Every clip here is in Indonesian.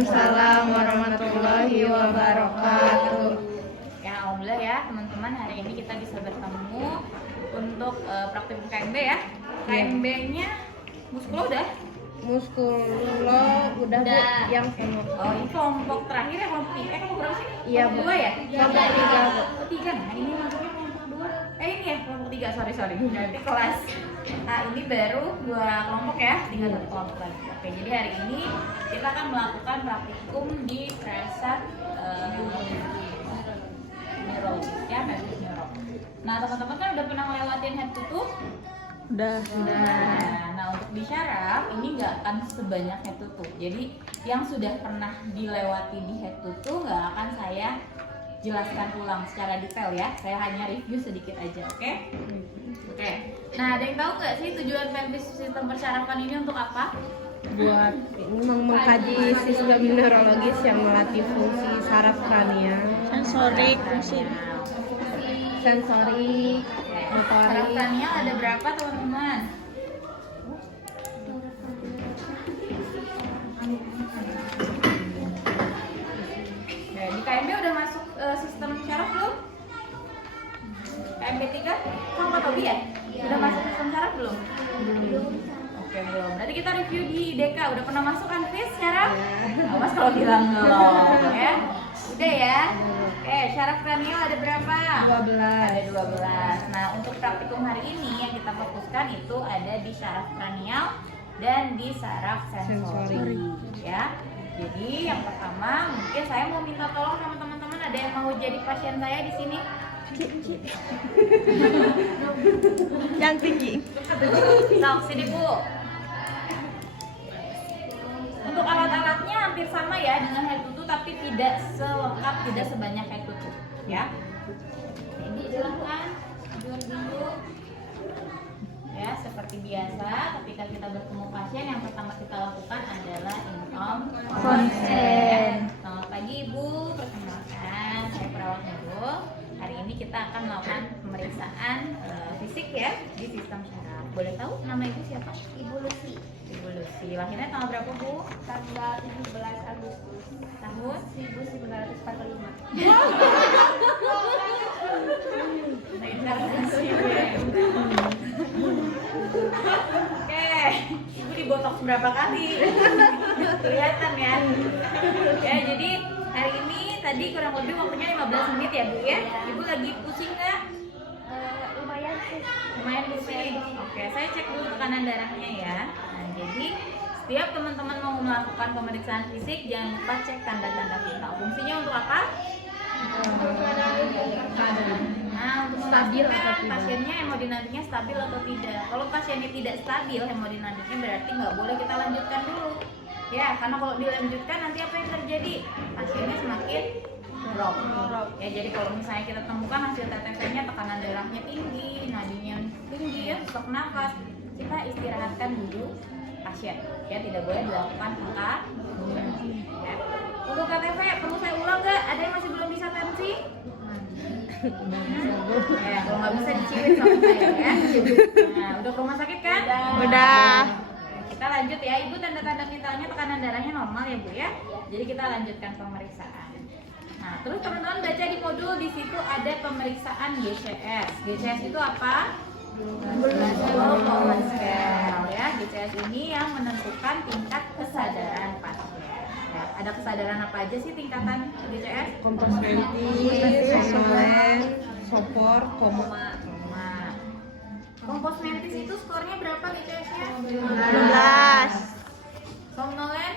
Waalaikumsalam warahmatullahi wabarakatuh. Ya, alhamdulillah ya teman-teman, hari ini kita bisa bertemu untuk praktikum KMB ya. KMB-nya muskulo udah? Muskulo udah Bu, yang sama. Oh, ini kelompok terakhir ya, kelompok berapa sih? Iya, kelompok Bu. dua ya? Kelompok tiga, Bu. Oh, tiga. Nah, ini masuknya kelompok dua. Ini ya kelompok tiga, sorry. Berarti kelas. Nah, ini baru dua kelompok ya, tinggal satu kelompok lagi. Oke, jadi hari ini kita akan melakukan praktikum di Prasat neurologis ya, medis neuro. Nah, teman-teman kan udah pernah ngelewatin head to toe? Udah. Nah, untuk di syaraf ini nggak akan sebanyak head to toe. Jadi yang sudah pernah dilewati di head to toe nggak akan saya jelaskan ulang secara detail ya. Saya hanya review sedikit aja, oke? Oke. Nah, ada yang tahu nggak sih tujuan pelvis sistem persyarafan ini untuk apa? Buat ini mengkaji sistem neurologis yang melatih fungsi saraf kranial, sensorik, Saraf motorik. kranial ada berapa teman-teman? Oke, di KMB udah masuk sistem syaraf belum? KMB 3? Kamu nggak tahu ya? Udah masuk sistem syaraf belum? Oke, belum. Berarti kita review di DK. Udah pernah masuk kan Fis syaraf? Awas kalau bilang belum ya. Udah ya. Oke, syaraf kranial ada berapa? 12. Ada 12. Nah, untuk praktikum hari ini yang kita fokuskan itu ada di syaraf kranial dan di saraf sensori ya. Jadi yang pertama mungkin saya mau minta tolong sama teman-teman, ada yang mau jadi pasien saya di sini? Yang tinggi. Sok sini Bu. Untuk alat-alatnya hampir sama ya dengan head to toe, tapi tidak selengkap, tidak sebanyak head to toe ya. Ini silahkan tidur dulu. Ya, seperti biasa ketika kita bertemu pasien yang pertama kita lakukan adalah income consent. Selamat pagi Ibu, perkenalkan saya perawat Nurul. Hari ini kita akan melakukan pemeriksaan fisik ya di sistem syaraf. Boleh tahu nama Ibu siapa? Ibu Lucy. Ibu Lucy. Lahirnya tanggal berapa Bu? Tanggal 17 Agustus Tahun 1945. Oke, Ibu dibotox berapa kali? Kelihatan ya. Ya, jadi hari ini tadi kurang lebih waktunya 15 menit ya Bu ya. Ibu lagi pusing nggak? Lumayan sih. Lumayan pusing. Oke, saya cek dulu tekanan darahnya ya. Nah, jadi setiap teman-teman mau melakukan pemeriksaan fisik jangan lupa cek tanda-tanda vital. Fungsinya untuk apa? Nah, untuk memastikan pasiennya hemodinamiknya stabil atau tidak. Kalau pasiennya tidak stabil hemodinamiknya berarti nggak boleh kita lanjutkan dulu. Ya, karena kalau dilanjutkan nanti apa yang terjadi? Pasiennya semakin drop. Ya, jadi kalau misalnya kita temukan hasil TTV-nya tekanan darahnya tinggi, nadinya tinggi, ya, sesak nafas, kita istirahatkan dulu pasien. Ya, tidak boleh dilakukan angka. Ya. Untuk KTV perlu saya ulang nggak? Ada yang masih belum bisa tensi? Ya, kalau nggak bisa dicium sama saya ya. Nah, udah ke rumah sakit kan? Udah. Kita lanjut ya, Ibu tanda-tanda vitalnya tekanan darahnya normal ya Bu ya. Jadi kita lanjutkan pemeriksaan. Nah, terus teman-teman baca di modul di situ ada pemeriksaan GCS. GCS itu apa? Global Common Scale ya. GCS ini yang menentukan tingkat kesadaran pasien. Ya, ada kesadaran apa aja sih tingkatan GCS? Kompos mentis, somnolen, sopor, koma. Kompos mentis itu skornya berapa GCS-nya? 16, Somnolen?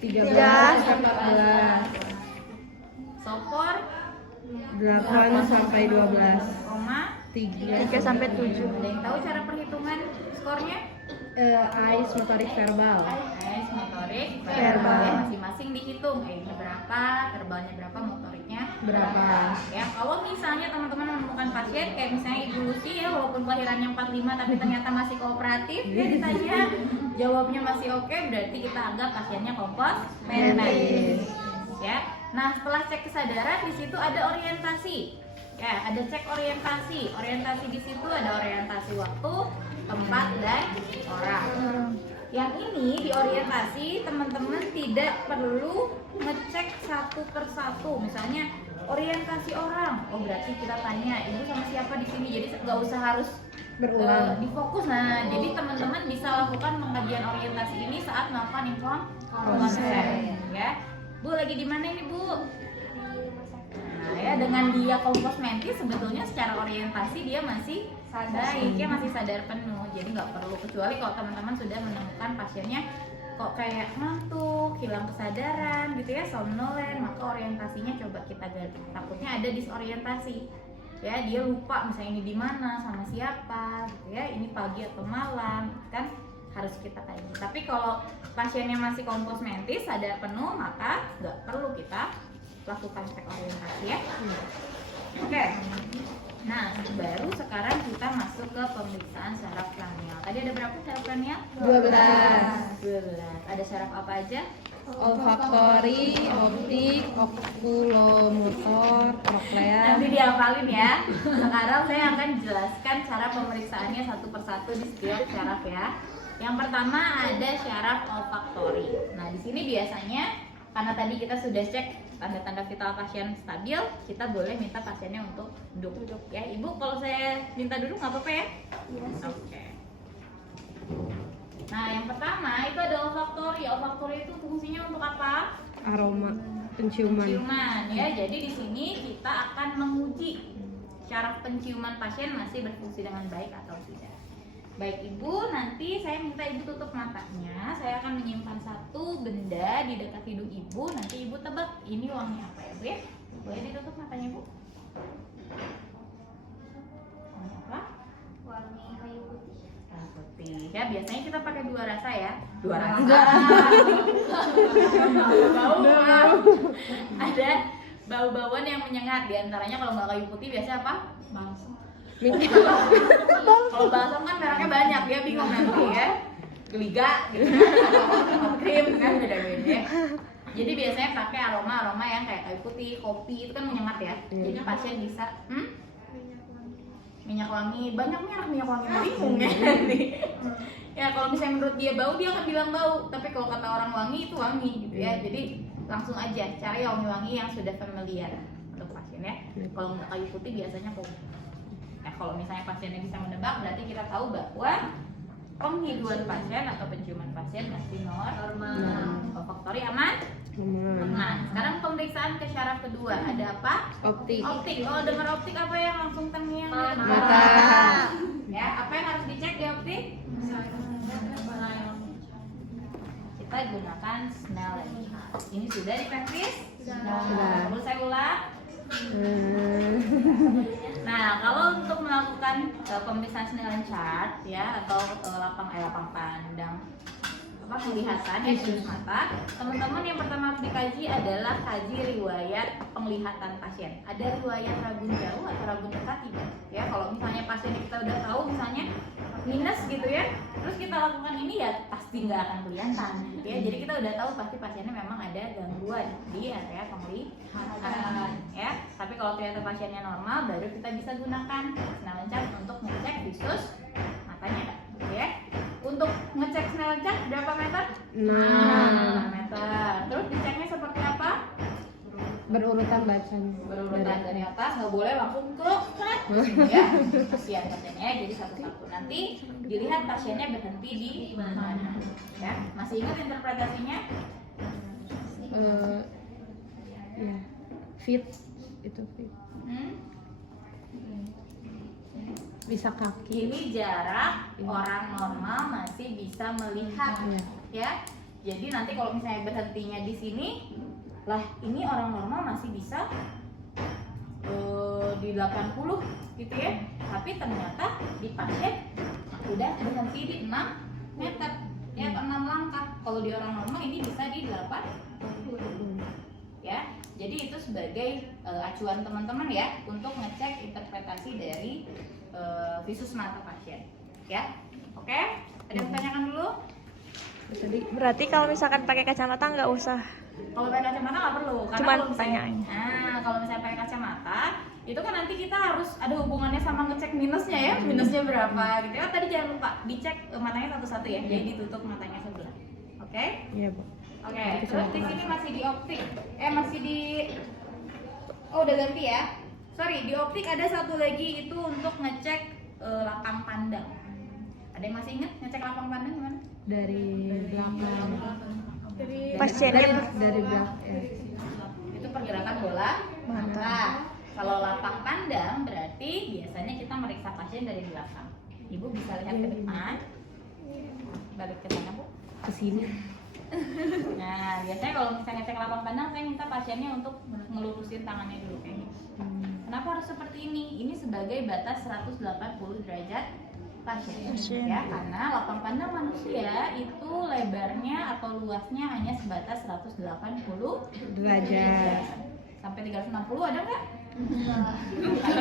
13, 14, Sopor? 8 sampai 12, Koma? 3 sampai 7. Ada yang tahu cara perhitungan skornya? AIS motorik verbal. AIS motorik Verbal. Ya, masing-masing dihitung. AIS-nya berapa, verbalnya berapa, motoriknya Berapa? Ya, kalau misalnya teman-teman menemukan pasien kayak misalnya Ibu Lucy ya, walaupun kelahirannya 45 tapi ternyata masih kooperatif ya, ditanya jawabnya masih oke, berarti kita anggap pasiennya kompos mentis ya. Nah, setelah cek kesadaran di situ ada orientasi. Ya, ada cek orientasi. Orientasi di situ ada orientasi waktu, tempat, dan orang. Yang ini di orientasi teman-teman tidak perlu ngecek satu persatu. Misalnya orientasi orang, oh berarti kita tanya ibu sama siapa di sini. Jadi nggak usah harus Berulang. difokus. Nah, jadi teman-teman bisa lakukan pengajian orientasi ini saat melakukan info konsen. Ya, Bu lagi di mana ini Bu? Nah, ya dengan dia kompos mentis sebetulnya secara orientasi dia masih baik, ya masih sadar penuh. Jadi nggak perlu, kecuali kalau teman-teman sudah menemukan pasiennya kok kayak ngantuk, hilang kesadaran gitu ya, somnolen, maka orientasinya coba kita ganti. Takutnya ada disorientasi. Ya, dia lupa misalnya ini di mana, sama siapa gitu ya, ini pagi atau malam, kan harus kita kaji. Tapi kalau pasiennya masih kompos mentis, sadar penuh, maka nggak perlu kita lakukan cek orientasi ya. Oke. Nah, baru sekarang kita masuk ke pemeriksaan saraf kranial. Tadi ada berapa saraf kranial? 12. Ada saraf apa aja? Olfaktori, optik, okulomotor, koklea. Nanti dihafalin ya. Sekarang saya akan jelaskan cara pemeriksaannya satu persatu di setiap saraf ya. Yang pertama ada saraf olfaktori. Nah, di sini biasanya karena tadi kita sudah cek tanda-tanda vital pasien stabil, kita boleh minta pasiennya untuk duduk ya. Ibu, kalau saya minta duduk nggak apa-apa ya? Iya. Oke. Nah, yang pertama itu ada olfaktori. Olfaktori itu fungsinya untuk apa? Aroma, penciuman. Penciuman ya. Jadi di sini kita akan menguji saraf penciuman pasien masih berfungsi dengan baik atau tidak. Baik Ibu, nanti saya minta Ibu tutup matanya. Saya akan menyimpan satu benda di dekat hidung Ibu. Nanti Ibu tebak ini wangi apa ya Bu ya? Boleh ditutup matanya Bu? Wangi apa? Warna kayu putih. Kayu putih. Ya, biasanya kita pakai dua rasa ya. Dua rasa. Bau. Ada bau-bauan yang menyengat. Di antaranya kalau nggak kayu putih biasanya apa? Balsam. Kalau balsam kan mereknya banyak, dia bingung nanti ya. Geliga gitu kan, krim kan beda-beda ya. Jadi biasanya pakai aroma yang kayak kayu putih, kopi itu kan menyengat ya. Jadi pasien bisa minyak wangi, banyak merek minyak wangi, bingung ya nanti. Ya kalau misalnya menurut dia bau, dia akan bilang bau. Tapi kalau kata orang wangi itu wangi gitu ya. Jadi langsung aja cari wangi-wangi yang sudah familiar untuk pasien ya. Kalau nggak kayu putih biasanya kopi. Nah, kalau misalnya pasiennya bisa menebak, berarti kita tahu bahwa penghidupan pasien atau penciuman pasien masih normal. Olfaktori aman? Aman. Sekarang pemeriksaan ke saraf kedua. Ada apa? Optik. Optik. Kalau dengar optik apa yang langsung terngiang? Mata. Ya, apa yang harus dicek di optik? Kita gunakan Snellen chart. Ini sudah di-practice? Sudah. Perlu saya ulang? Nah, kalau untuk melakukan pemeriksaan Snellen chart ya atau lapang pandang penglihatan ya di mata, teman-teman yang pertama harus dikaji adalah kaji riwayat penglihatan pasien. Ada riwayat rabun jauh atau rabun dekat tidak? Ya, kalau misalnya pasien kita udah tahu misalnya minus gitu ya, terus kita lakukan ini ya pasti nggak akan kelihatan gitu ya. Jadi kita udah tahu pasti pasiennya memang ada gangguan di area penglihatan ya. Tapi kalau ternyata pasiennya normal, baru kita bisa gunakan Snellen chart untuk ngecek visus matanya ya. Untuk ngecek Snellen chart berapa meter? 6 meter. Terus diceknya seperti apa? Berurutan bacanya. Berurutan dari atas, nggak boleh langsung ke ya. Kasihan pasiennya ya, jadi satu-satu. Nanti dilihat pasiennya berhenti di mana. Ya, masih ingat interpretasinya? Ya. Fit itu fit. Bisa kaki. Ini jarak orang normal masih bisa melihat ya. Jadi nanti kalau misalnya berhentinya di sini, lah ini orang normal masih bisa di 80 gitu ya. Tapi ternyata di pasien udah berhenti di 6 meter ya, atau 6 langkah. Kalau di orang normal ini bisa di 80 ya. Jadi itu sebagai acuan teman-teman ya untuk ngecek interpretasi dari visus mata pasien ya. Oke, ada yang tanyakan dulu? Berarti kalau misalkan pakai kacamata nggak usah. Kalau pakai kacamata nggak perlu, karena Cuman kalau misalnya, pertanyaannya. kalau misalnya pakai kacamata itu kan nanti kita harus ada hubungannya sama ngecek minusnya ya, minusnya berapa gitu ya. Tadi jangan lupa dicek matanya satu-satu ya, jadi ditutup matanya sebelah. Oke? Iya, Bu. Oke, terus di sini masih di optik. Masih di Oh, udah ganti ya. Sorry, di optik ada satu lagi itu untuk ngecek lapang pandang. Ada yang masih ingat ngecek lapang pandang gimana? Dari belakang. Pasiennya Dari belakang. Itu pergerakan bola mata. Kalau lapang pandang berarti biasanya kita meriksa pasien dari belakang. Ibu bisa lihat ke depan. Balik ke sana, Bu. Ke sini. Nah, biasanya kalau misalnya ngecek lapang pandang, saya minta pasiennya untuk ngelurusin tangannya dulu kayak gitu. Kenapa harus seperti ini? Ini sebagai batas 180 derajat pasien. Ya, karena lapang pandang manusia itu lebarnya atau luasnya hanya sebatas 180 Derajat. sampai 360 ada nggak?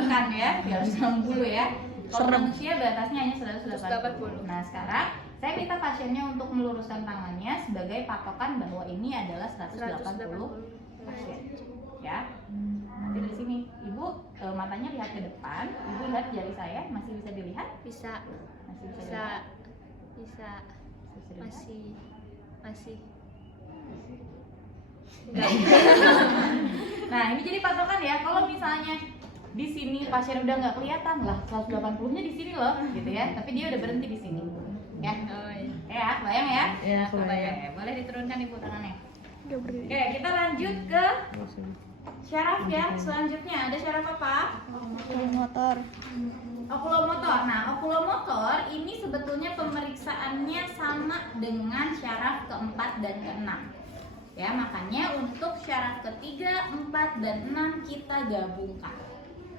Kan ya, 360 ya. Kalau manusia batasnya hanya 180. Nah, sekarang saya minta pasiennya untuk meluruskan tangannya sebagai patokan bahwa ini adalah 180 pasien. Ya. Nanti di sini, Ibu matanya lihat ke depan. Ibu lihat jari saya, masih bisa dilihat? Bisa. Masih bisa. Bisa. Dilihat? Bisa. Bisa dilihat? Masih. Nah, ini jadi patokan ya. Kalau misalnya di sini pasien udah nggak kelihatan lah, 180-nya di sini loh, gitu ya. Tapi dia udah berhenti di sini. Ya. Ya, bayang ya? Ya, kebayang. Oke, boleh diturunkan Ibu tangannya. Nggak berdiri. Oke, kita lanjut ke syaraf ya. Selanjutnya ada syaraf apa? Motor. Okulomotor. Nah, okulomotor ini sebetulnya pemeriksaannya sama dengan syaraf keempat dan keenam. Ya, makanya untuk syaraf ketiga, 4, dan 6 kita gabungkan.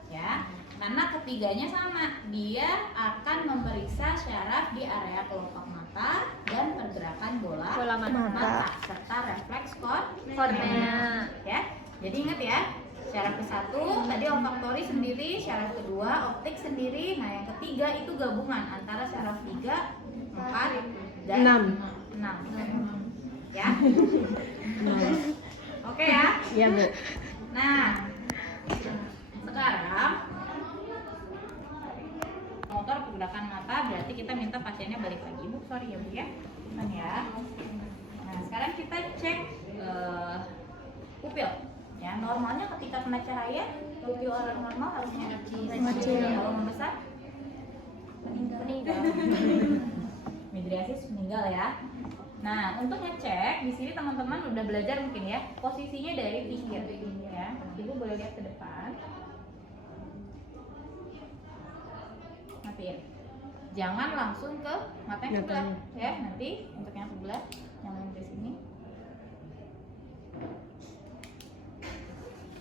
Ya, karena ketiganya sama, dia akan memeriksa syaraf di area kelopak mata dan pergerakan bola mata serta refleks kornea. Ya, jadi ingat ya, syaraf ke-1 tadi olfaktori sendiri, syaraf kedua optik sendiri. Nah, yang ketiga itu gabungan antara syaraf 3, 4, dan 6. Ya. Oke ya. Iya, Bu. Nah, sekarang motor pergerakan mata berarti kita minta pasiennya balik lagi. Bu, sorry ya Bu ya. Bukan ya. Nah, sekarang kita cek pupil. Ya, normalnya ketika kena cahaya, pupil orang normal harusnya Mengecil. Kalau membesar meninggal. Midriasis meninggal ya. Nah, untuk ngecek di sini teman-teman udah belajar mungkin ya, posisinya dari pinggir ya. Ibu boleh lihat ke depan. Matiin. Jangan langsung ke mata yang sebelah ya. Nanti untuk yang sebelah yang ke sini.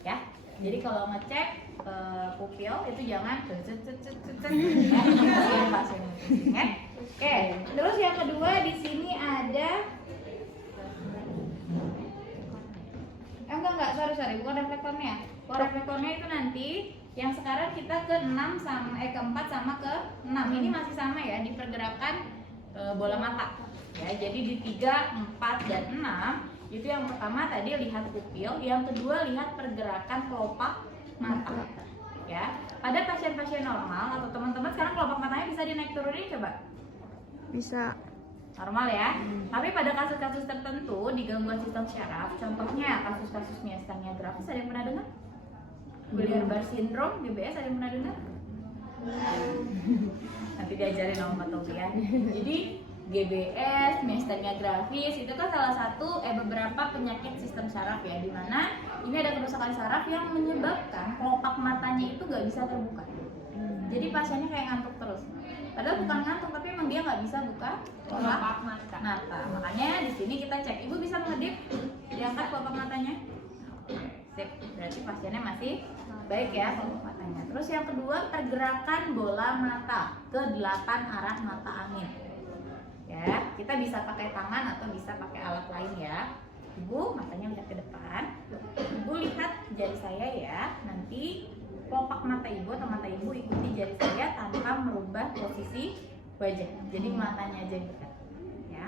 Ya. Jadi kalau ngecek pupil itu jangan ya. Oke, terus yang kedua di sini ada sorry, bukan reflektornya. Kalau reflektornya itu nanti yang sekarang kita ke 6 sama ke 4 sama ke 6. Ini masih sama ya di pergerakan bola mata. Ya, jadi di 3, 4 dan 6 itu yang pertama tadi lihat pupil, yang kedua lihat pergerakan kelopak mata. Ya. Pada pasien-pasien normal atau teman-teman sekarang kelopak matanya bisa dinaik turunin coba. Bisa. Normal ya. Tapi pada kasus-kasus tertentu di gangguan sistem syaraf, contohnya kasus-kasus miastenia gravis, ada yang pernah dengar? Guillain-Barré syndrome, GBS, ada yang pernah dengar? Nanti diajarin sama Tobi ya. Jadi GBS, miastenia gravis itu kan salah satu beberapa penyakit sistem syaraf ya, di mana ini ada kerusakan syaraf yang menyebabkan kelopak matanya itu nggak bisa terbuka. Jadi pasiennya kayak ngantuk terus. Padahal bukan ngantuk, tapi emang dia nggak bisa buka kelopak mata. Makanya di sini kita cek. Ibu bisa mengedip, diangkat kelopak matanya. Sip. Berarti pasiennya masih baik ya kelopak matanya. Terus yang kedua pergerakan bola mata ke 8 arah mata angin. Ya, kita bisa pakai tangan atau bisa pakai alat lain ya. Ibu matanya lihat ke depan. Ibu lihat jari saya ya. Nanti kelopak mata ibu atau mata ibu ikuti jari saya tanpa merubah posisi wajah. Jadi matanya aja yang dekat. Ya.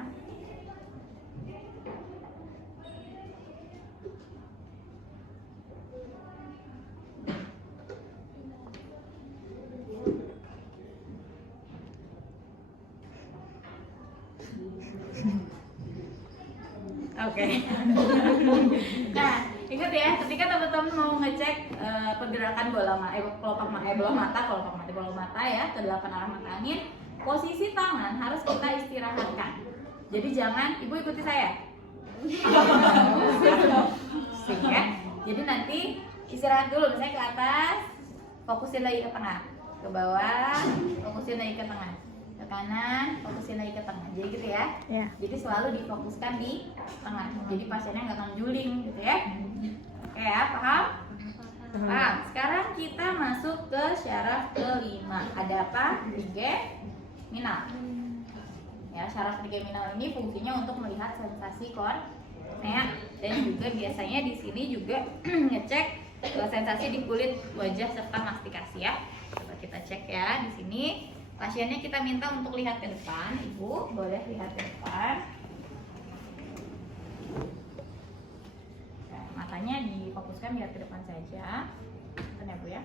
Oke. Nah, ingat ya, ketika teman-teman mau ngecek pergerakan bola mata ya ke 8 arah mata angin, posisi tangan harus kita istirahatkan. Jadi jangan, Ibu ikuti saya. Sing ya. Jadi nanti istirahat dulu, misalnya ke atas, fokusin lagi ke tengah, ke bawah, fokusin lagi ke tengah, ke kanan, fokusin lagi ke tengah. Jadi gitu ya. Ya. Jadi selalu difokuskan di tengah. Jadi pasiennya nggak akan juling gitu ya. Oke ya, paham? Paham. Sekarang kita masuk ke syaraf kelima. Ada apa? Trigeminal. Ya, syaraf trigeminal ini fungsinya untuk melihat sensasi kornea dan juga biasanya di sini juga ngecek sensasi di kulit wajah serta mastikasi ya. Coba kita cek ya di sini. Pasiennya kita minta untuk lihat ke depan. Ibu boleh lihat ke depan. Nah, matanya difokuskan lihat ke depan saja. Bentar ya Bu ya.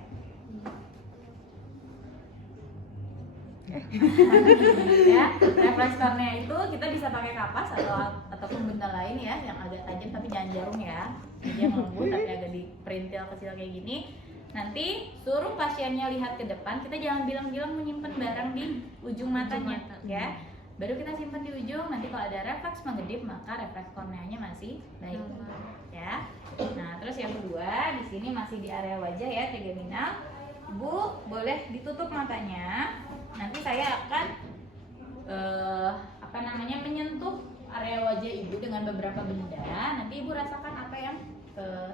Ya, refleks kornea itu kita bisa pakai kapas ataupun benda lain ya yang agak tajam tapi jangan jarum ya. Jadi yang lembut tapi agak diperintil kecil kayak gini. Nanti suruh pasiennya lihat ke depan, kita jangan bilang-bilang menyimpan barang di ujung matanya ya. Baru kita simpan di ujung, nanti kalau ada refleks mengedip maka refleks korneanya masih baik ya. Nah, terus yang kedua di sini masih di area wajah ya, trigeminal. Ibu boleh ditutup matanya. Nanti saya akan menyentuh area wajah Ibu dengan beberapa benda. Nanti Ibu rasakan apa yang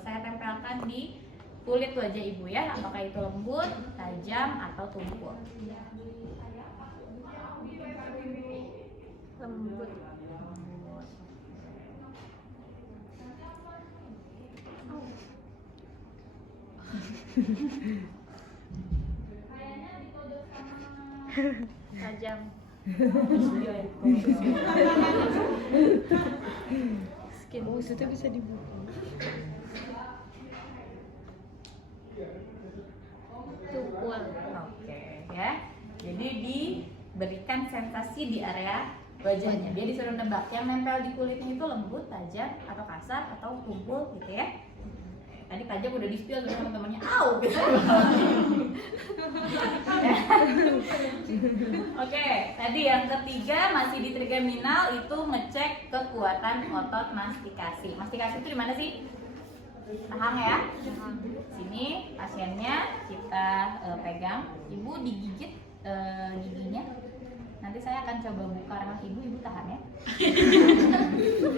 saya tempelkan di kulit wajah Ibu ya, apakah itu lembut, tajam, atau tumpul. Lembut. Tajam. Skin itu bisa dibuka. Tumpul. Oke ya. Jadi diberikan sensasi di area wajahnya. Dia disuruh nebak yang nempel di kulitnya itu lembut, tajam, atau kasar, atau tumpul gitu ya. Tadi tajam udah di-spill sama teman-temannya, au gitu. Oke, tadi yang ketiga masih di trigeminal itu ngecek kekuatan otot mastikasi. Mastikasi itu di mana sih? Tahang ya. Sini pasiennya kita pegang, Ibu digigit giginya. Nanti saya akan coba buka rahang Ibu tahan ya.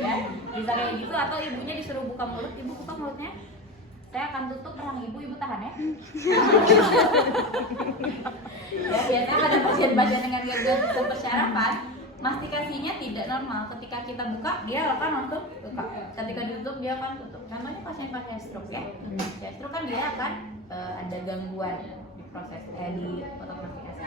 Ya, bisa kayak gitu atau Ibunya disuruh buka mulut, Ibu buka mulutnya. Saya akan tutup rahang Ibu tahan ya. Ya, biasanya ada pasien-pasien dengan gangguan sistem persyarafan, mastikasinya tidak normal. Ketika kita buka, dia akan langsung buka. Ketika ditutup, dia akan tutup. Contohnya pasien-pasien stroke ya. Pasien stroke kan dia akan ada gangguan di proses di otot mastikasi.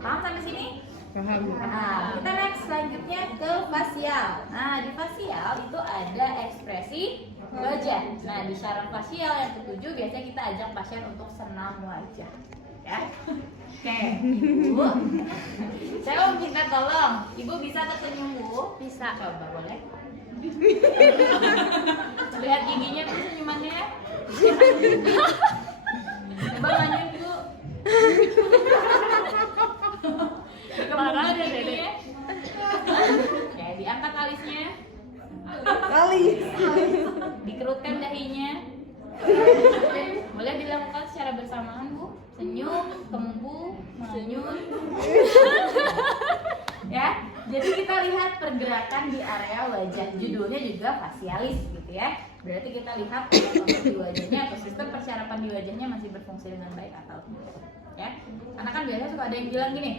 Paham sampai sini? Paham. Nah, kita next selanjutnya ke fasial. Nah, di fasial itu ada ekspresi wajah. Nah, di syaraf fasial yang ketujuh biasanya kita ajak pasien untuk senam wajah. Ya. Oke, Ibu. Saya mau minta tolong, Ibu bisa tersenyum, Bu? Bisa. Coba boleh. Lihat giginya tuh senyumannya. Coba lanjut, Bu. Parah deh, Dede. Oke, diangkat alisnya. Alis. Dikerutkan dahinya. Boleh dilakukan secara bersamaan, Bu. Senyum, kembu, senyum. Ya, jadi kita lihat pergerakan di area wajah. Judulnya juga fasialis gitu ya. Berarti kita lihat di wajahnya atau sistem persyarafan di wajahnya masih berfungsi dengan baik atau tidak. Ya, karena kan biasanya suka ada yang bilang gini,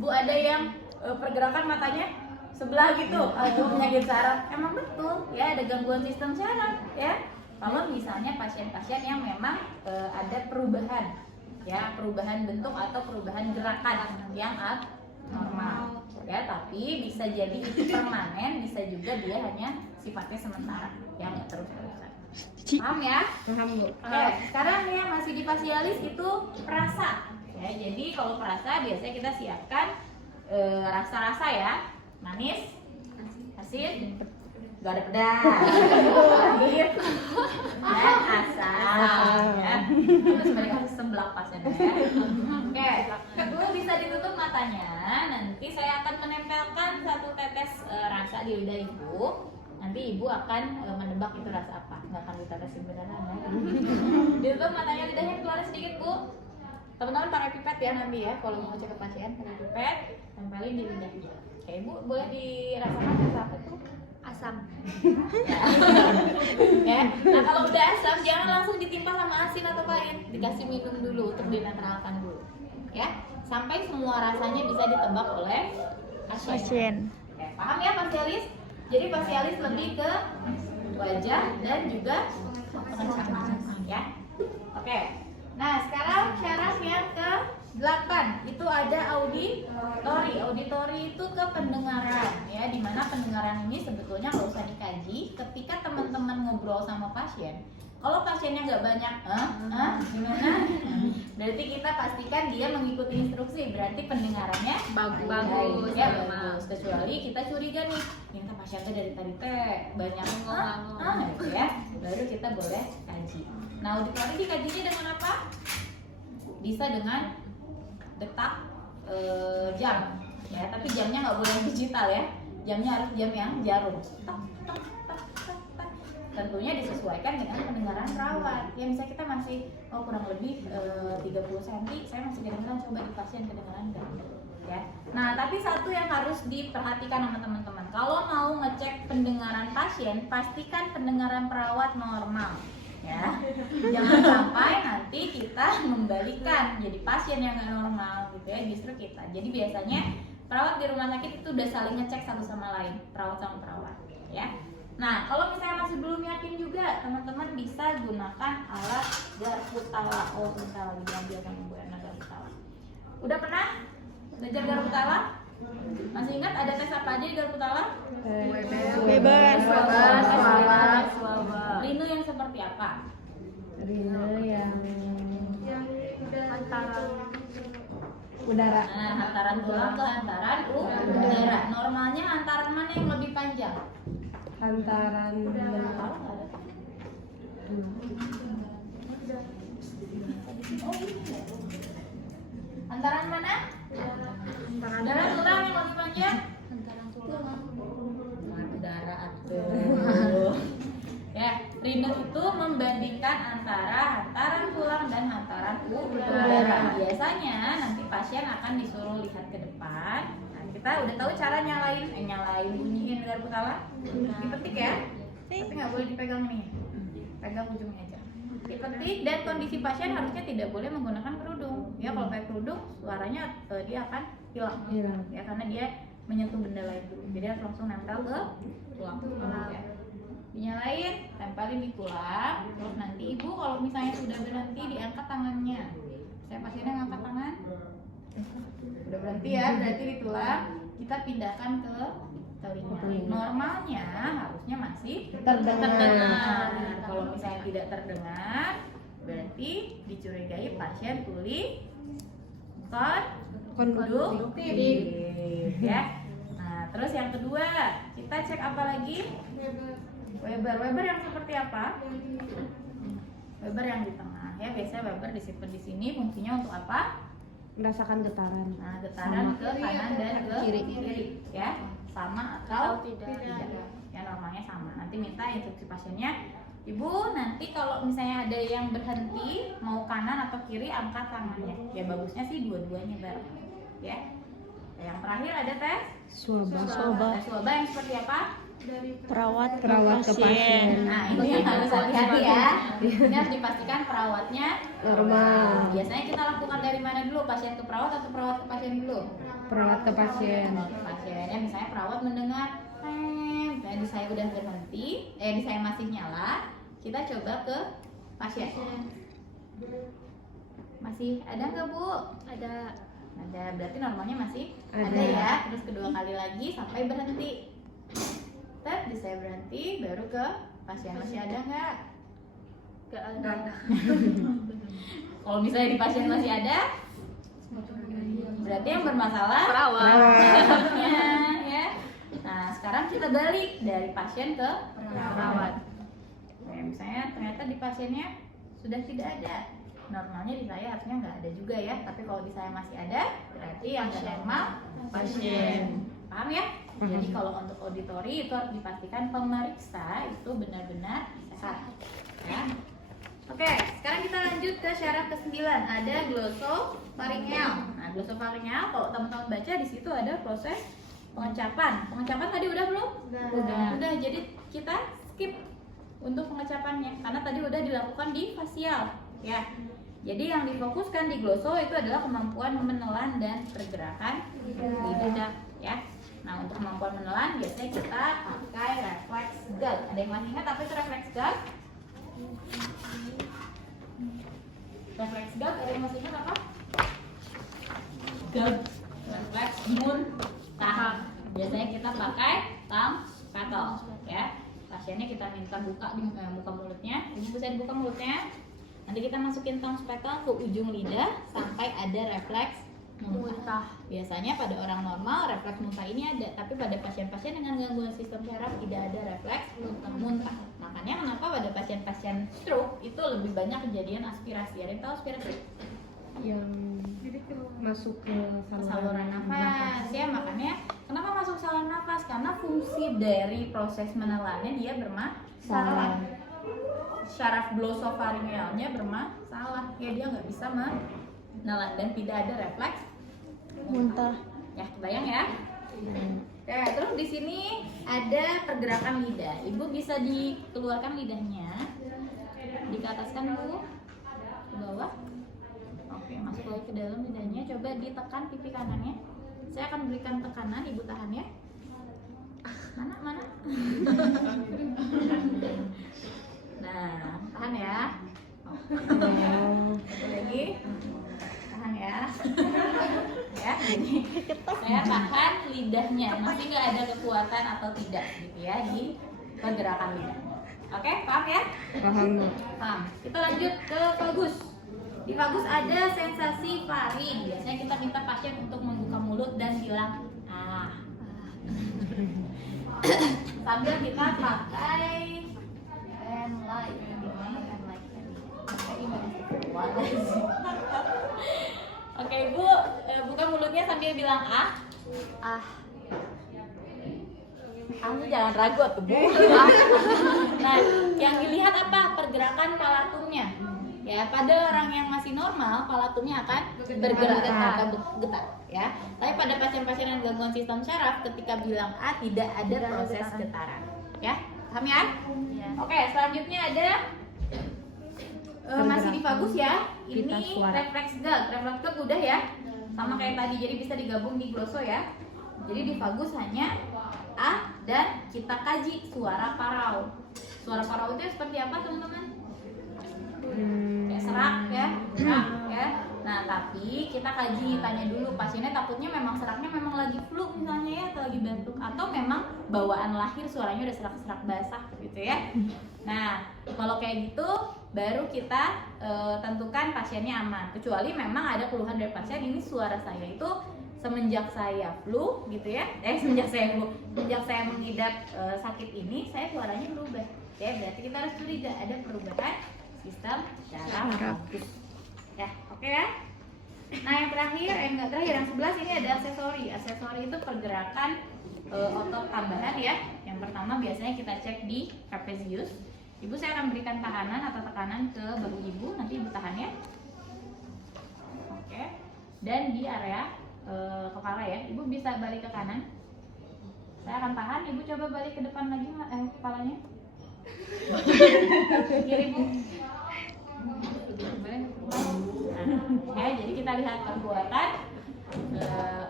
Bu, ada yang pergerakan matanya sebelah gitu, itu penyakit saraf. Emang betul ya, ada gangguan sistem saraf ya. Kalau misalnya pasien-pasien yang memang ada perubahan ya, perubahan bentuk atau perubahan gerakan yang abnormal ya, tapi bisa jadi itu permanen, bisa juga dia hanya sifatnya sementara yang terus-terusan. Paham ya? Paham, Bu. Oke, sekarang ya masih di fasialis itu perasa. Ya, jadi kalau perasa biasanya kita siapkan rasa-rasa ya, manis, asin, nggak ada pedas, pahit, dan asam. Ya. Terus mereka harus sebelah pasien ya. Oke, Bu bisa ditutup matanya. Nanti saya akan menempelkan satu tetes rasa di lidah Ibu. Nanti Ibu akan menebak itu rasa apa. Nggak akan ditetesin beneran ya. Ditutup matanya, lidahnya keluarin sedikit Bu. Teman-teman pakai pipet ya nanti ya. Kalau mau cek ke pasien pakai pipet, tempelin di lidah. Oke Ibu, boleh dirasakan rasa apa tuh? Asam. Ya. Nah kalau udah asam jangan langsung ditimpa sama asin atau pahit, dikasih minum dulu untuk dinetralkan dulu, ya sampai semua rasanya bisa ditebak oleh pasien. Oke, paham ya pasialis? Jadi pasialis lebih ke wajah dan juga pengecapan, ya. Oke. Nah sekarang syarat yang ke-8 itu ada auditori. Auditori itu ke pendengaran ya, dimana pendengaran ini sebetulnya nggak usah dikaji. Ketika teman-teman ngobrol sama pasien, kalau pasiennya nggak banyak gimana? Berarti kita pastikan dia mengikuti instruksi, berarti pendengarannya Bagus. ya bagus. Kecuali kita curiga nih, ternyata pasiennya dari tadi banyak gitu ya, baru kita boleh kaji. Nah auditori dikajinya dengan apa? Bisa dengan detak jam ya, tapi jamnya nggak boleh digital ya, jamnya harus jam yang jarum. Tentunya disesuaikan dengan pendengaran perawat ya. Misalnya kita masih kurang lebih 30 cm, saya masih kedengaran, coba di pasien kedengaran enggak ya. Nah tapi satu yang harus diperhatikan sama teman-teman, kalau mau ngecek pendengaran pasien, pastikan pendengaran perawat normal ya. Jangan sampai nanti kita membalikan jadi pasien yang nggak normal gitu ya, justru kita. Jadi biasanya perawat di rumah sakit itu udah saling ngecek satu sama lain, perawat sama perawat ya. Nah kalau misalnya masih belum yakin juga, teman-teman bisa gunakan alat Garputala. Oh bentar lagi diambilkan Bu Erna Garputala. Udah pernah belajar Garputala? Masih ingat ada tes apa aja di Garputala? Weber. Rino yang seperti apa? Rino yang Antara udara. Nah, hantaran tulang ke hantaran udara. Normalnya hantaran mana yang lebih panjang? Hantaran Hantaran mana? Hantaran tulang yang lebih panjang? Udara atuh. Ya, Rino itu membandingkan antara hantaran tulang dan hantaran udara. Biasanya nanti pasien akan disuruh lihat ke depan. Nah, kita udah tahu cara nyalain bunyiin Garputala. Dipetik ya, tapi nggak boleh dipegang nih. Pegang ujungnya aja. Dipetik, dan kondisi pasien harusnya tidak boleh menggunakan kerudung. Ya kalau pakai kerudung suaranya dia akan hilang. Ya karena dia menyentuh benda lain dulu. Jadi harus langsung nempel ke tulang. Ya. Dinyalain, tempelin di tulang. Terus nanti ibu kalau misalnya sudah berhenti, diangkat tangannya. Saya pasiennya ngangkat tangan. Udah berhenti ya, berarti di tulang. Kita pindahkan ke telinga. Normalnya harusnya masih terdengar. Kalau misalnya tidak terdengar, berarti dicurigai pasien tuli konduktif ya. Nah terus yang kedua, kita cek apa lagi? Weber yang seperti apa? Weber yang di tengah ya. Biasanya Weber disimpan di sini, fungsinya untuk apa? Merasakan getaran. Nah getaran ke kanan dan ke kiri ya, sama atau tidak. Ya normalnya sama. Nanti minta instruksi pasiennya, ibu nanti kalau misalnya ada yang berhenti mau kanan atau kiri, angkat tangannya. Ya bagusnya sih dua-duanya bareng ya. Yang terakhir ada tes Swaba. tes swaba yang seperti apa? Perawat ke Ke pasien. Nah ini yang harus hati-hati ya. Ini harus dipastikan perawatnya Normal. Biasanya kita lakukan dari mana dulu? Pasien ke perawat atau perawat ke pasien dulu? Perawat ke pasien. Pasiennya misalnya perawat mendengar di saya udah berhenti, di saya masih nyala, kita coba ke pasien. Masih ada nggak Bu? ada Berarti normalnya masih Ada. ya. Terus kedua kali lagi sampai berhenti. Di saya berhenti, baru ke pasien. Masih ada nggak? nggak ada. Kalau misalnya di pasien masih ada, berarti yang bermasalah Perawat. perawatnya, ya. Nah sekarang sekarang kita balik dari pasien ke perawat. Kayak misalnya ternyata di pasiennya sudah tidak ada. Normalnya di saya harusnya nggak ada juga ya, tapi kalau di saya masih ada, berarti yang nggak normal pasien. Paham ya? Jadi kalau untuk auditori itu harus dipastikan pemeriksa itu benar-benar sehat. Ya. Oke, sekarang kita lanjut ke syaraf ke-9. Ada glossopharyngeal. Nah, glossopharyngeal kalau teman-teman baca di situ ada proses pengecapan. Pengecapan tadi udah belum? Udah. Jadi kita skip untuk pengecapannya karena tadi udah dilakukan di fasial, ya. Jadi yang difokuskan di gloso itu adalah kemampuan menelan dan pergerakan lidah, ya. Nah, untuk kemampuan menelan biasanya kita pakai refleks gag. Ada yang masih ingat apa itu refleks gag? Refleks gag, ada yang masih ingat apa? Gag, refleks muntah. Biasanya kita pakai tongue paddle, ya. Pasiennya kita minta buka di buka mulutnya. Ini bisa dibuka mulutnya. Nanti kita masukin tongue paddle ke ujung lidah sampai ada refleks muntah. Biasanya pada orang normal refleks muntah ini ada, tapi pada pasien-pasien dengan gangguan sistem saraf tidak ada refleks muntah. Makanya kenapa pada pasien-pasien stroke itu lebih banyak kejadian aspirasi. Ada yang tahu aspirasi? Yang masuk ke Saluran nafas. Ya, makanya kenapa masuk saluran nafas? Karena fungsi dari proses menelannya dia bermasalah. Syaraf glossopharyngealnya bermasalah. Ya, dia nggak bisa menelan dan tidak ada refleks Muntah. Ya, kebayang ya? Oke, terus di sini ada pergerakan lidah. Ibu bisa dikeluarkan lidahnya, dikeataskan dulu ke bawah. Oke, masuk lagi ke dalam lidahnya. Coba ditekan pipi kanannya. Saya akan berikan tekanan, ibu tahan ya. Mana? Nah, tahan ya. Satu lagi. Tahan ya. Ya, jadi saya tahan lidahnya. Masih nggak ada kekuatan atau tidak gitu ya di pergerakan lidah. Oke, paham ya? Paham. Kita lanjut ke vagus. Di vagus ada sensasi faring. Biasanya kita minta pasien untuk membuka mulut dan bilang sambil kita pakai pen light. Oke, Ibu, buka mulutnya sambil bilang kamu jangan ragu tuh, Bu. Nah, yang dilihat apa? Pergerakan palatumnya. Ya, pada orang yang masih normal, palatumnya akan bergerak, akan bergetar, ya. Tapi pada pasien-pasien yang gangguan sistem saraf, ketika bilang A tidak ada proses getaran, ya. Paham ya? Oke, selanjutnya ada masih di vagus ya. Ini refleks gag. Refleks gag udah ya. Sama kayak tadi, jadi bisa digabung di gloso ya. Jadi di vagus hanya A dan kita kaji suara parau. Suara parau itu seperti apa, teman-teman? Kayak serak ya, serak ya. Nah, tapi kita kaji, tanya dulu pasiennya takutnya memang seraknya memang lagi flu misalnya ya, atau lagi batuk, atau memang bawaan lahir suaranya udah serak-serak basah gitu ya. Nah, kalau kayak gitu baru kita tentukan pasiennya aman. Kecuali memang ada keluhan dari pasien, ini suara saya itu semenjak saya flu gitu ya, semenjak saya mengidap sakit ini, saya suaranya berubah. Ya, berarti kita harus curiga ada perubahan sistem saraf vagus. Ya, oke ya. Nah, yang terakhir, yang 11 ini ada aksesori. Aksesori itu pergerakan otot tambahan ya. Yang pertama biasanya kita cek di trapezius. Ibu, saya akan berikan tahanan atau tekanan ke bahu ibu, nanti ibu tahan ya. Oke. Dan di area kepala ya, ibu bisa balik ke kanan. Saya akan tahan, ibu coba balik ke depan lagi kepalanya. Kiri bu. Oke, jadi kita lihat kekuatan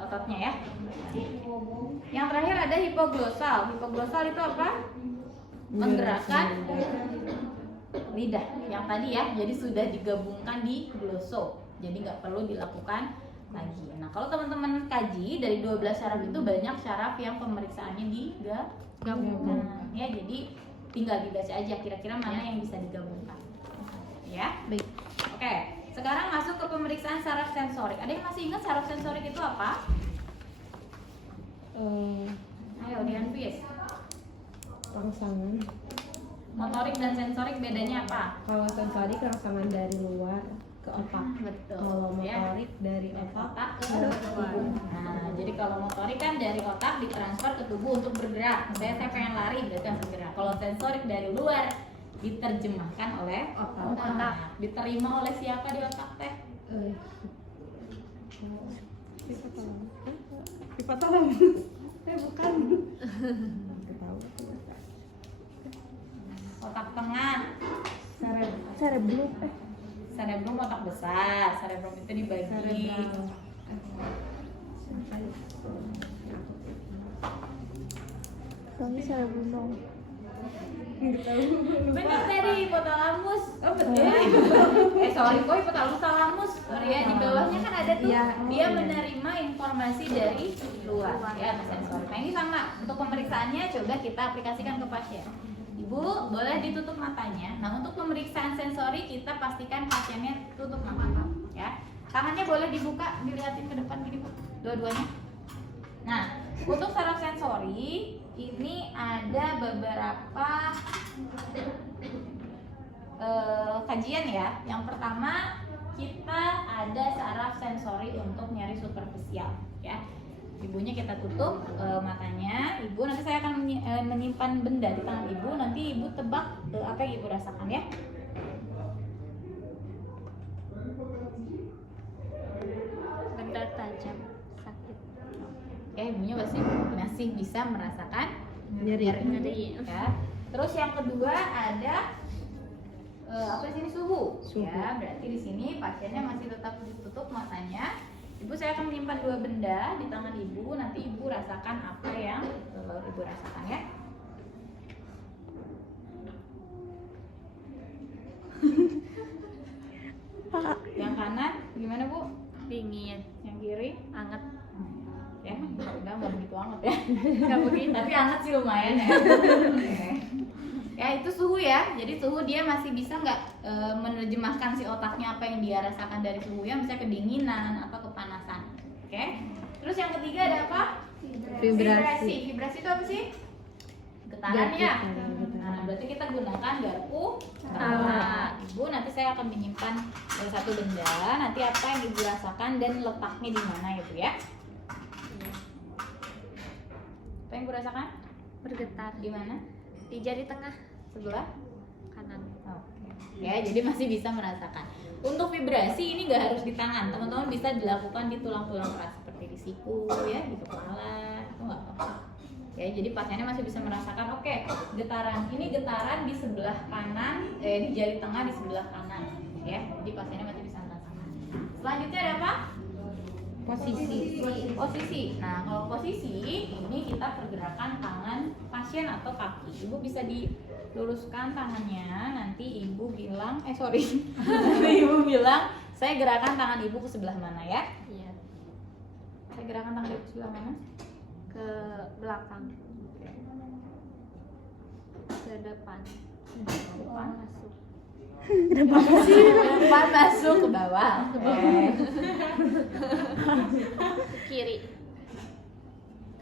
ototnya ya. Yang terakhir ada hipoglossal. Hipoglossal itu apa? Menggerakkan lidah. Yang tadi ya, jadi sudah digabungkan di gloso. Jadi nggak perlu dilakukan lagi. Nah, kalau teman-teman kaji dari 12 syaraf itu banyak syaraf yang pemeriksaannya digabungkan. Ya, jadi tinggal dibaca aja kira-kira mana yang bisa digabungkan. Ya, baik. Oke, sekarang masuk ke pemeriksaan saraf sensorik. Ada yang masih ingat saraf sensorik itu apa? Ayo Dianvis. Rangsangan. Motorik dan sensorik bedanya apa? Kalau sensorik rangsangan dari luar ke otak. Betul. Kalau Ya. motorik dari otak Otak ke tubuh. Nah, jadi kalau motorik kan dari otak ditransfer ke tubuh untuk bergerak. Misalnya saya pengen lari, berarti langsung bergerak. Kalau sensorik dari luar diterjemahkan oleh otak. otak. Diterima oleh siapa di otak teh? Hipotalamus. Bukan. Otak tengah. Cerebrum. Cerebrum otak besar. Cerebrum itu dibagi. Kami saya gunung. Benar tadi hipotalamus. Oh betul. Sorry kok hipotalamus. Sorry ya, di bawahnya kan ada tuh. Iya. Dia menerima informasi dari luar. Ya, sensor. Nah, ini sama. Untuk pemeriksaannya coba kita aplikasikan ke pasien. Ibu, boleh ditutup matanya. Nah, untuk pemeriksaan sensori kita pastikan pasiennya tutup mata, ya. Tangannya boleh dibuka, dilihatin ke depan gini, Bu. Dua-duanya. Nah, untuk saraf sensori ini ada beberapa kajian ya. Yang pertama, kita ada saraf sensori untuk nyeri superficial, ya. Ibunya kita tutup matanya. Ibu, nanti saya akan menyimpan benda di tangan ibu. Nanti ibu tebak apa yang ibu rasakan, ya. Benda tajam, sakit. Oke, ibunya masih bisa merasakan Nyeri. ya. Terus yang kedua ada apa di sini suhu. Ya, berarti di sini pasiennya masih tetap ditutup matanya. Ibu, saya akan menyimpan dua benda di tangan ibu. Nanti ibu rasakan apa yang ibu rasakan, ya. Yang kanan gimana, Bu? Dingin, Yang kiri? anget. Ya, udah nggak begitu hangat ya. Nggak begitu. Tapi hangat sih lumayan ya. Oke. Ya, itu suhu ya. Jadi suhu dia masih bisa nggak menerjemahkan si otaknya apa yang dia rasakan dari suhu ya, misalnya kedinginan atau kepanasan. Oke. Terus yang ketiga ada apa? Vibrasi. Vibrasi itu apa sih? Getaran ya. Nah, berarti kita gunakan garpu alat. Ibu, nanti saya akan menyimpan satu benda. Nanti apa yang ibu rasakan dan letaknya di mana ya, Bu, ya? Apa yang ibu rasakan? Bergetar Di mana? di jari tengah Sebelah? kanan. Oke. Ya, jadi masih bisa merasakan. Untuk vibrasi ini nggak harus di tangan, teman-teman bisa dilakukan di tulang-tulang keras seperti di siku, ya, di kepala, itu nggak apa-apa. Ya, jadi pasiennya masih bisa merasakan. Oke, getaran. Ini getaran di sebelah kanan, di jari tengah di sebelah kanan, ya. Jadi pasiennya masih bisa merasakan. Selanjutnya ada apa? Posisi. Nah, kalau posisi ini kita pergerakan tangan pasien atau kaki. Ibu bisa diluruskan tangannya. Nanti ibu bilang, nanti ibu bilang, saya gerakan tangan ibu ke sebelah mana, ya? Iya. Saya gerakan tangan ibu ke sebelah mana? Ke belakang. Ke depan. Depan. Masuk. Depan masuk ke bawah. Ke kiri.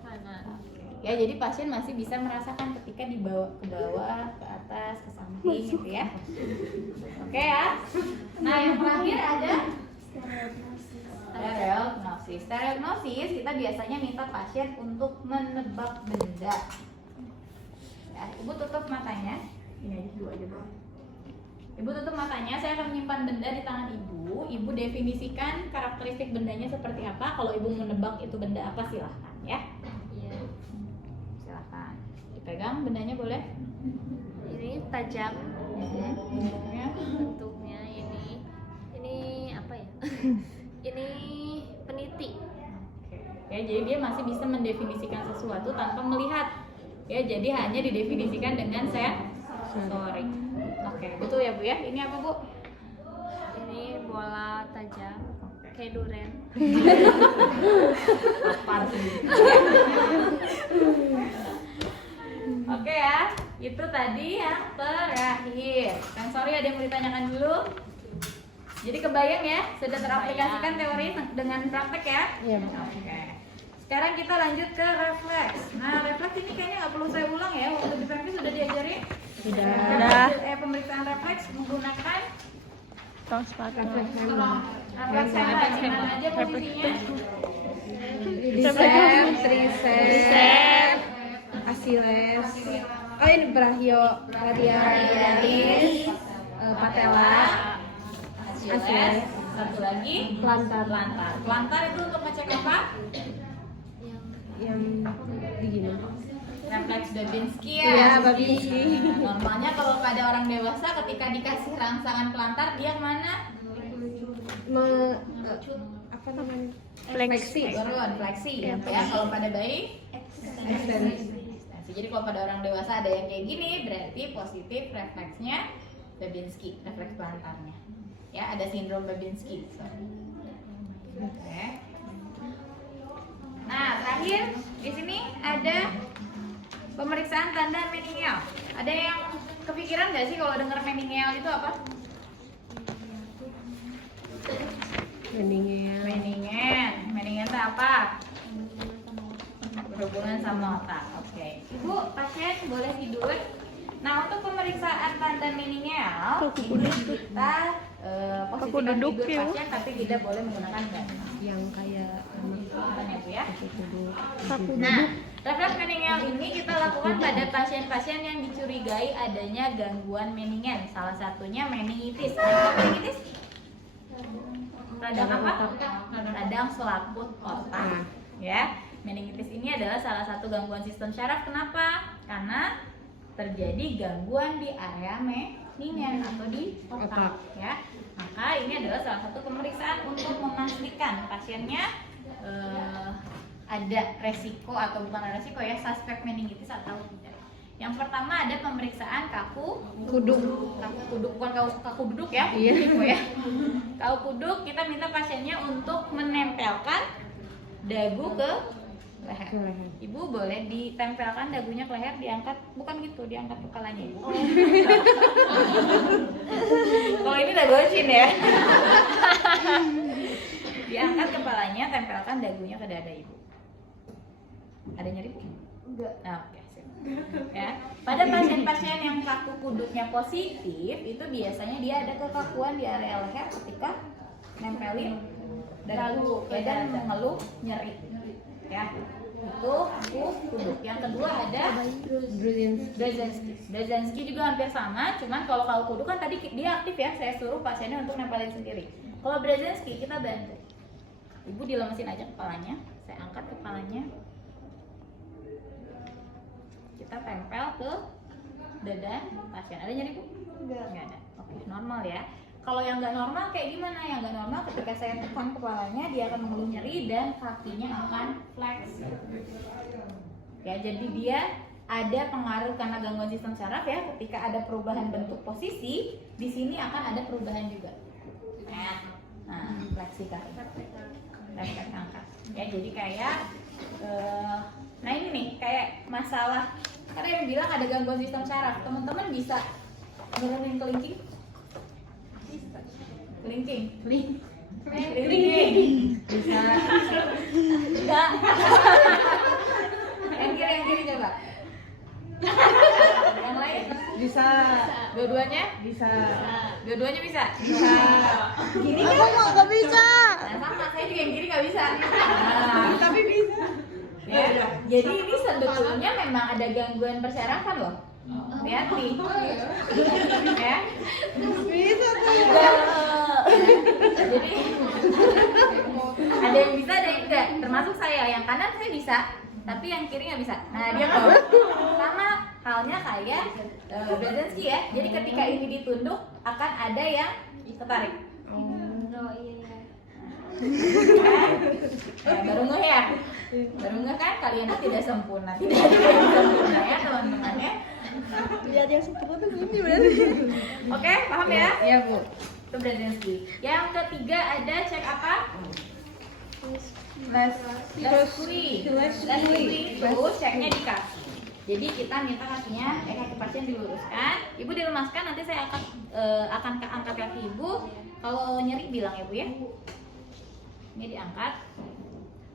Kanan. Ya, jadi pasien masih bisa merasakan ketika dibawa ke bawah, ke atas, ke samping gitu ya. Oke ya. Nah, yang terakhir ada stereognosis. Stereognosis kita biasanya minta pasien untuk menebak benda. Ya, ibu tutup matanya. Ini aja dulu aja, Bro. Ibu tutup matanya, saya akan menyimpan benda di tangan ibu. Ibu definisikan karakteristik bendanya seperti apa. Kalau ibu menebak itu benda apa, silahkan ya. Iya. Silahkan. Dipegang bendanya boleh. Ini tajam. Bentuknya. Bentuknya ini apa ya? Ini peniti. Ya, jadi dia masih bisa mendefinisikan sesuatu tanpa melihat. Ya, jadi hanya didefinisikan dengan sensorik. Oke, betul ya, Bu ya? Ini apa, Bu? Ini bola tajam. Kayak duren. Lapar sih. Oke ya, itu tadi yang terakhir. Sensori ada yang mau ditanyakan dulu? Jadi kebayang ya, sudah teraplikasikan teori dengan praktek ya? Iya, Bu. Oke. Sekarang kita lanjut ke refleks. Nah, refleks ini kayaknya nggak perlu saya ulang ya. Waktu di PMP sudah diajarin. Sudah. Pemeriksaan refleks menggunakan Tong sepatu. refleks hemat. Di mana aja posisinya? Tricep, tricep, Achilles. Oh ini brachio, radialis, patella, Achilles. Satu lagi plantar. Plantar itu untuk ngecek apa? Yang begini. Refleks Babinski Iya, ya. Babinski. Normalnya kalau pada orang dewasa ketika dikasih rangsangan plantar dia kemana? Apa namanya? Fleksi. Turun, fleksi. Ya, kalau pada bayi ekstensi. Jadi kalau pada orang dewasa ada yang kayak gini, berarti positif refleksnya Babinski, refleks plantarnya. Ya, ada sindrom Babinski. Oke. Nah, terakhir di sini ada pemeriksaan tanda meningeal. Ada yang kepikiran nggak sih kalau dengar meningeal itu apa? Meningen itu apa? Berhubungan sama otak. Oke. Ibu, pasien boleh tidur. Nah, untuk pemeriksaan tanda meningeal, ini kita posisikan duduk, tidur ya, Bu? pasien tapi tidak boleh menggunakan bantal. Yang kayak Tanya Bu ya. duduk. Nah, refleks meningeal ini kita lakukan pada pasien-pasien yang dicurigai adanya gangguan meningen. Salah satunya meningitis. Apa meningitis? Radang apa? Radang selaput otak. Ya, meningitis ini adalah salah satu gangguan sistem syaraf. Kenapa? Karena terjadi gangguan di area meningen atau di otak. Ya, maka ini adalah salah satu pemeriksaan untuk memastikan pasiennya ada resiko atau bukan resiko ya, suspek meningitis atau tidak. Yang pertama ada pemeriksaan kaku kuduk bukan kaku duduk ya. Iya. Gitu ya. Kaku kuduk, kita minta pasiennya untuk menempelkan dagu ke leher. Ibu boleh ditempelkan dagunya ke leher, diangkat, bukan gitu, diangkat kepalanya Ibu. Kalau ini dagu Chin ya. Diangkat kepalanya, tempelkan dagunya ke dada Ibu. Ada nyeri? Enggak. Nah, oke. Ya, pada pasien-pasien yang kaku kuduknya positif itu biasanya dia ada kekakuan di area leher ketika nempelin dagu ya, dan mengeluh nyeri. Ya, itu kaku kuduk. Yang kedua ada Brzezinski juga hampir sama, cuman kalau kaku kuduk kan tadi dia aktif ya, saya suruh pasiennya untuk nempelin sendiri. Kalau Brzezinski kita bantu. Ibu dilemesin aja kepalanya, saya angkat kepalanya. Kita tempel ke dada pasien. Ada nyeri Bu? Enggak ada. Oke, normal ya. Kalau yang nggak normal kayak gimana? Yang nggak normal ketika saya tekan kepalanya dia akan mengeluh nyeri dan kakinya akan flex. Ya, jadi dia ada pengaruh karena gangguan sistem saraf ya. Ketika ada perubahan bentuk posisi, di sini akan ada perubahan juga. Nah, fleksi kaki. Refleks angkat. Ya, jadi kayak nah ini nih kayak masalah karena yang bilang ada gangguan sistem saraf. Teman-teman bisa nurunin kelingking? Kelingking. Bisa. Enggak. Yang kiri coba. Yang lain bisa. Dua-duanya bisa. Dua-duanya bisa. Bisa. Gini kan? Nggak bisa. Nah, sama saya juga yang kiri nggak bisa. Nah, tapi bisa. Ya, jadi ini sebetulnya memang ada gangguan persarafan loh. Hati-hati. Ya. Bisa tuh. Jadi ada yang bisa, ada yang enggak. Termasuk saya, yang kanan saya bisa, tapi yang kiri nggak bisa. Nah, dia kalau sama halnya kayak Brzezinski ya. Jadi ketika ini ditunduk akan ada yang tertarik. Oh iya. Baru ngeh ya? Baru ngeh kan kalian tidak sempurna. Tidak ada yang sempurna ya teman-teman ya. Lihat yang sempurna tuh gini berarti. Oke, paham ya? Iya Bu. Itu Brzezinski. Yang ketiga ada cek apa? Leslie itu ceknya di kaki. Jadi kita minta kaki pasien diluruskan. Ibu dilemaskan, nanti saya akan angkat kaki ibu. Kalau nyeri bilang ya Bu ya. Ini diangkat.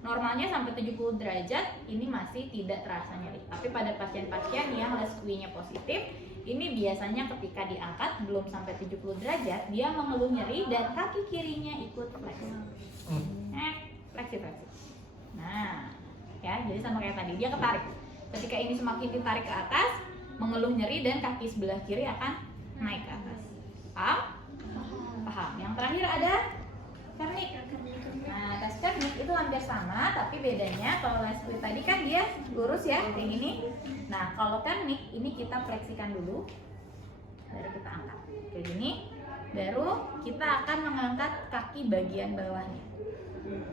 normalnya sampai 70 derajat ini masih tidak terasa nyeri. Tapi pada pasien-pasien yang Lesquie-nya positif, ini biasanya ketika diangkat belum sampai 70 derajat dia mengeluh nyeri dan kaki kirinya ikut fleksi. Fleksi. Nah, ya, jadi sama kayak tadi, dia ketarik. Ketika ini semakin ditarik ke atas, mengeluh nyeri dan kaki sebelah kiri akan naik ke atas. Paham? Paham. Yang terakhir ada Kernik. Nah, tes Kernik itu hampir sama, tapi bedanya kalau Lesquie tadi kan dia lurus ya, kayak gini. Nah, kalau Kernik ini kita fleksikan dulu, baru kita angkat kayak gini, baru kita akan mengangkat kaki bagian bawahnya.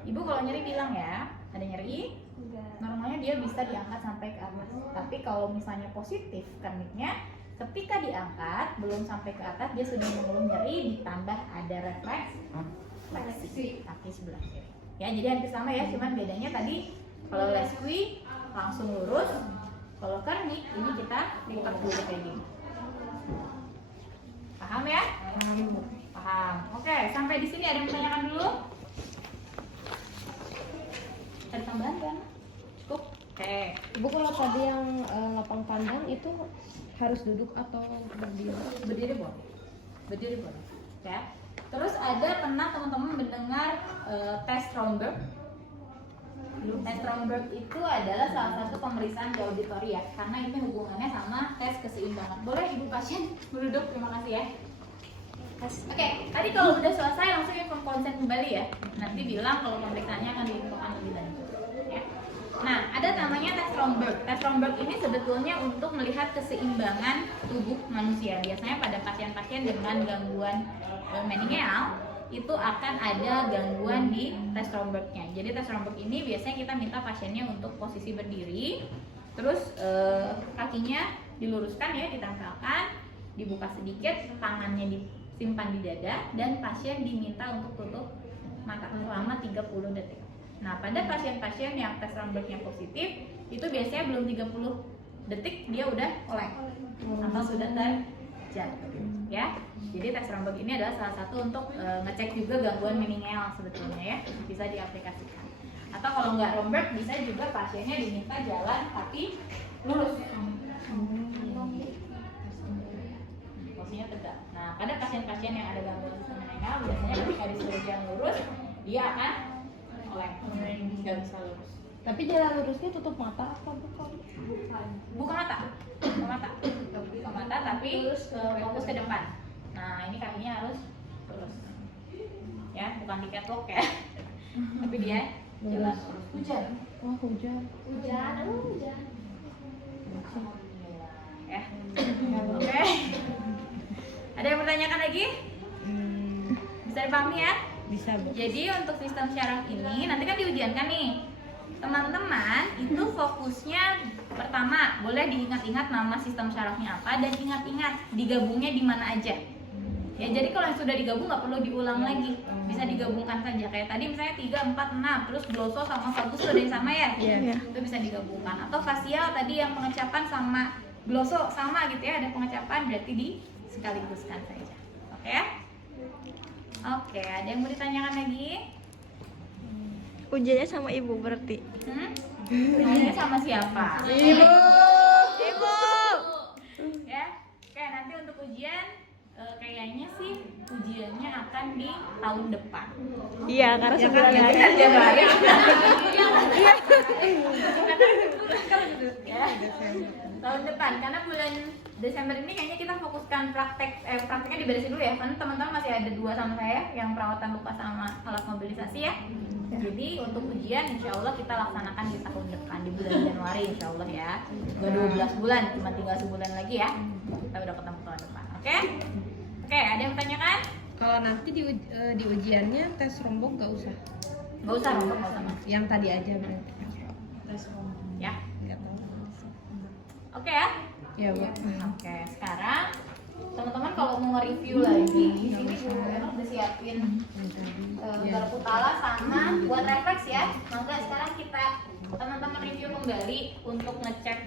Ibu kalau nyeri bilang ya, ada nyeri? Normalnya dia bisa diangkat sampai ke atas. Tapi kalau misalnya positif Kerniknya, ketika diangkat belum sampai ke atas dia sudah mengeluh nyeri, ditambah ada refleks fleksi kaki sebelah kiri. Ya, jadi hampir sama ya, cuman bedanya tadi kalau Lesquie langsung lurus, kalau Kernik ini kita lipat dulu kayak gini. Paham ya? Paham. Oke, sampai di sini ada yang bertanyakan dulu? Ada tambahan kan? Cukup? Oke. Ibu kalau tadi yang lapang pandang itu harus duduk atau berdiri? Berdiri boleh. Berdiri boleh. Ya. Terus ada pernah teman-teman mendengar tes Stromberg? Tes Stromberg itu adalah salah satu pemeriksaan di auditori ya, karena ini hubungannya sama tes keseimbangan. Boleh ibu pasien duduk, terima kasih ya. Oke, tadi kalau udah selesai langsung info konsen kembali ya. Nanti bilang kalau pemeriksaannya akan diinfokan lebih lanjut. Ya. Nah, ada namanya tes Stromberg. Tes Stromberg ini sebetulnya untuk melihat keseimbangan tubuh manusia. Biasanya pada pasien-pasien dengan gangguan meningeal itu akan ada gangguan di tes Stromberg-nya. Jadi tes Stromberg ini biasanya kita minta pasiennya untuk posisi berdiri, terus kakinya diluruskan ya, ditempelkan, dibuka sedikit, tangannya disimpan di dada, dan pasien diminta untuk tutup mata selama 30 detik. Nah, pada pasien-pasien yang tes Stromberg-nya positif, itu biasanya belum 30 detik dia udah oleng atau sudah terjatuh. Ya, jadi tes Stromberg ini adalah salah satu untuk ngecek juga gangguan meningeal sebetulnya ya, bisa diaplikasikan. Atau kalau nggak Stromberg bisa juga pasiennya diminta jalan tapi lurus. Posisinya tegak. Nah, pada pasien-pasien yang ada gangguan meningeal biasanya ketika disuruh jalan lurus, dia akan oleng, nggak bisa lurus. Tapi jalan lurusnya tutup mata apa bukan? Buka mata, buka mata tapi fokus ke depan. Nah, ini kakinya harus lurus, ya, bukan di catwalk ya, tapi dia jalan lurus. Hujan. Oh, hujan. Hujan. Ya, oke. Ada yang bertanyakan lagi? Bisa dipahami ya? Bisa, Bu. Jadi untuk sistem syaraf ini nanti kan diujiankan nih. Teman-teman itu fokusnya pertama boleh diingat-ingat nama sistem syarafnya apa dan ingat-ingat digabungnya di mana aja. Ya, jadi kalau yang sudah digabung nggak perlu diulang lagi, bisa digabungkan saja. Kayak tadi misalnya 3, 4, 6, terus gloso sama vagus ada yang sama ya, itu bisa digabungkan. Atau fasial tadi yang pengecapan sama gloso sama gitu ya, ada pengecapan berarti disekaligus saja. Oke ya? Oke, ada yang mau ditanyakan lagi? Ujiannya sama ibu berarti. Ujiannya sama siapa? Ibu. Ya, oke, nanti untuk ujian kayaknya sih ujiannya akan di tahun depan. Iya, karena sebulan lagi. Ya, tahun depan, karena bulan Desember ini kayaknya kita fokuskan prakteknya diberesin dulu ya, karena teman-teman masih ada 2 sama saya yang perawatan luka sama alat mobilisasi ya. Jadi untuk ujian insya Allah kita laksanakan di tahun depan, di bulan Januari insya Allah ya. 12 bulan, cuma tinggal sebulan lagi ya. Kita udah ketemu tahun depan, oke? Oke, ada yang bertanyakan? Kalau nanti di ujiannya tes rombok nggak usah. Nggak usah, nggak usah. Yang tadi aja berarti. Tes rombok. Ya, Nggak tahu. oke ya. Ya, Bu. Oke, sekarang teman-teman kalau mau nge-review lagi, di sini Bu emang udah siapin Garputala sama buat refleks ya. Maka sekarang kita teman-teman review kembali untuk ngecek